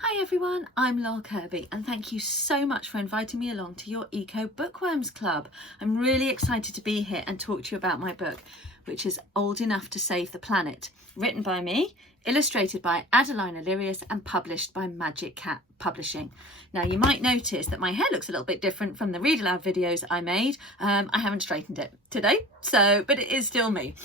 Hi everyone, I'm Loll Kirby and thank you so much for inviting me along to your Eco Bookworms Club. I'm really excited to be here and talk to you about my book, which is Old Enough to Save the Planet, written by me, illustrated by Adeline Illyrius and published by Magic Cat Publishing. Now you might notice that my hair looks a little bit different from the Read Aloud videos I made. I haven't straightened it today, but it is still me.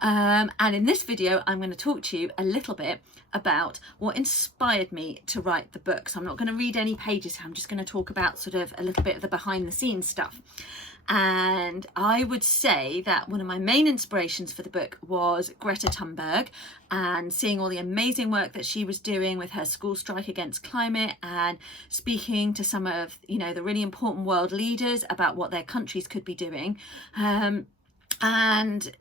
And in this video I'm going to talk to you a little bit about what inspired me to write the book. So I'm not going to read any pages, I'm just going to talk about sort of a little bit of the behind the scenes stuff. And I would say that one of my main inspirations for the book was Greta Thunberg, and seeing all the amazing work that she was doing with her school strike against climate and speaking to some of, the really important world leaders about what their countries could be doing. And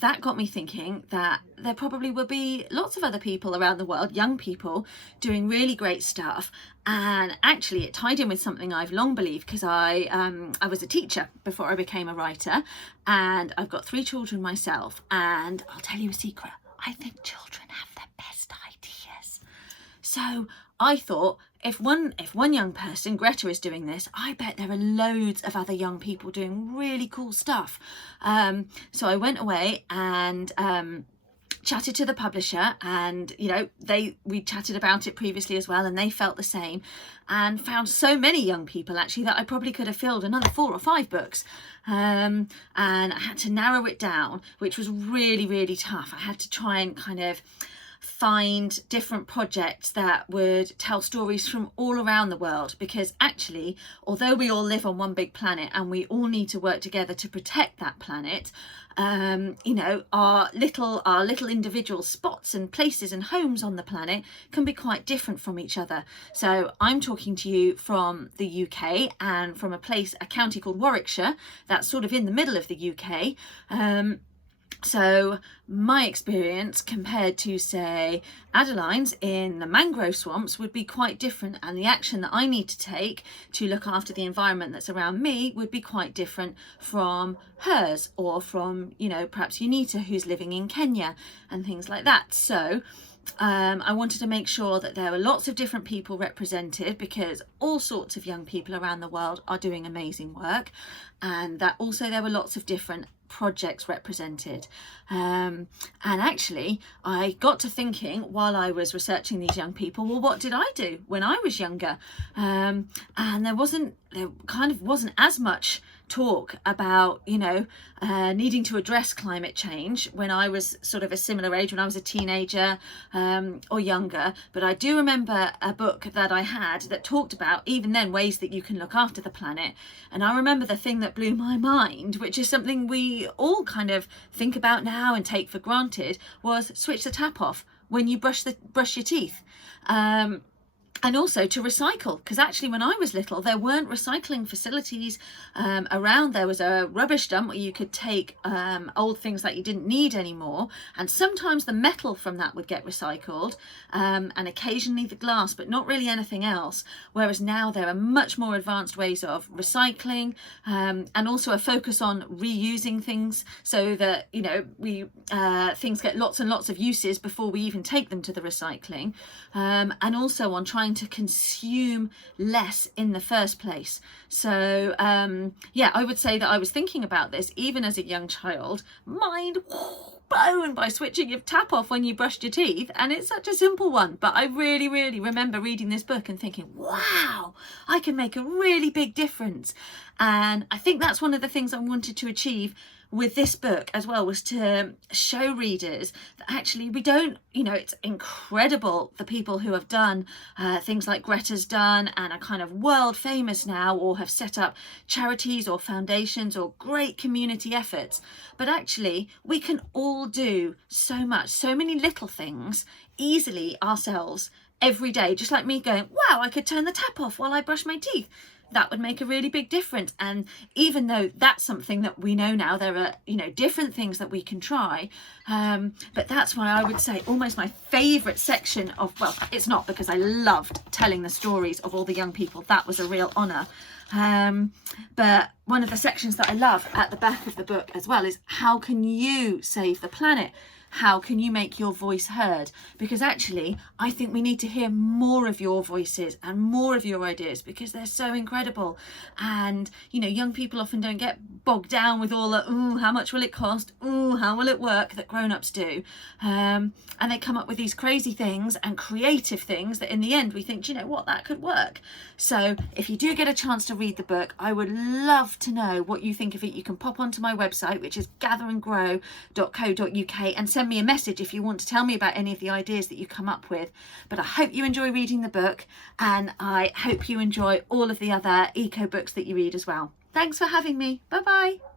that got me thinking that there probably will be lots of other people around the world, young people, doing really great stuff. And actually it tied in with something I've long believed, because I was a teacher before I became a writer, and I've got 3 children myself, and I'll tell you a secret, I think children have the best ideas. So I thought, if one young person, Greta, is doing this, I bet there are loads of other young people doing really cool stuff. So I went away and chatted to the publisher, and we chatted about it previously as well, and they felt the same, and found so many young people actually that I probably could have filled another 4 or 5 books. And I had to narrow it down, which was really, really tough. I had to try and kind of find different projects that would tell stories from all around the world, because actually, although we all live on one big planet and we all need to work together to protect that planet, our little individual spots and places and homes on the planet can be quite different from each other. So I'm talking to you from the UK and from a county called Warwickshire that's sort of in the middle of the UK. So my experience compared to, say, Adeline's in the mangrove swamps would be quite different, and the action that I need to take to look after the environment that's around me would be quite different from hers, or from, perhaps Unita, who's living in Kenya, and things like that. So I wanted to make sure that there were lots of different people represented, because all sorts of young people around the world are doing amazing work, and that also there were lots of different projects represented. And actually I got to thinking while I was researching these young people, well, what did I do when I was younger? And there kind of wasn't as much talk about needing to address climate change when I was sort of a similar age, when I was a teenager or younger. But I do remember a book that I had that talked about, even then, ways that you can look after the planet. And I remember the thing that blew my mind, which is something we all kind of think about now and take for granted, was switch the tap off when you brush your teeth. And also to recycle, because actually when I was little there weren't recycling facilities around. There was a rubbish dump where you could take old things that you didn't need anymore, and sometimes the metal from that would get recycled, and occasionally the glass, but not really anything else. Whereas now there are much more advanced ways of recycling, and also a focus on reusing things, so that things get lots and lots of uses before we even take them to the recycling, and also on trying to consume less in the first place. So I would say that I was thinking about this even as a young child, mind blown by switching your tap off when you brushed your teeth. And it's such a simple one, but I really, really remember reading this book and thinking, wow, I can make a really big difference. And I think that's one of the things I wanted to achieve with this book as well, was to show readers that actually we don't, it's incredible the people who have done things like Greta's done and are kind of world famous now, or have set up charities or foundations or great community efforts. But actually we can all do so much, so many little things easily ourselves every day. Just like me going, wow, I could turn the tap off while I brush my teeth. That would make a really big difference. And even though that's something that we know now, there are different things that we can try, but that's why I would say almost my favorite section of, well, it's not, because I loved telling the stories of all the young people, that was a real honor, but one of the sections that I love at the back of the book as well is, how can you save the planet? how can you make your voice heard? Because actually, I think we need to hear more of your voices and more of your ideas, because they're so incredible. And, you know, young people often don't get bogged down with all the, ooh, how much will it cost? Ooh, how will it work? That grown-ups do. And they come up with these crazy things and creative things that in the end we think, you know what, that could work. So if you do get a chance to read the book, I would love to know what you think of it. You can pop onto my website, which is gatherandgrow.co.uk, and send me a message if you want to tell me about any of the ideas that you come up with. But I hope you enjoy reading the book, and I hope you enjoy all of the other eco books that you read as well. Thanks for having me. Bye bye.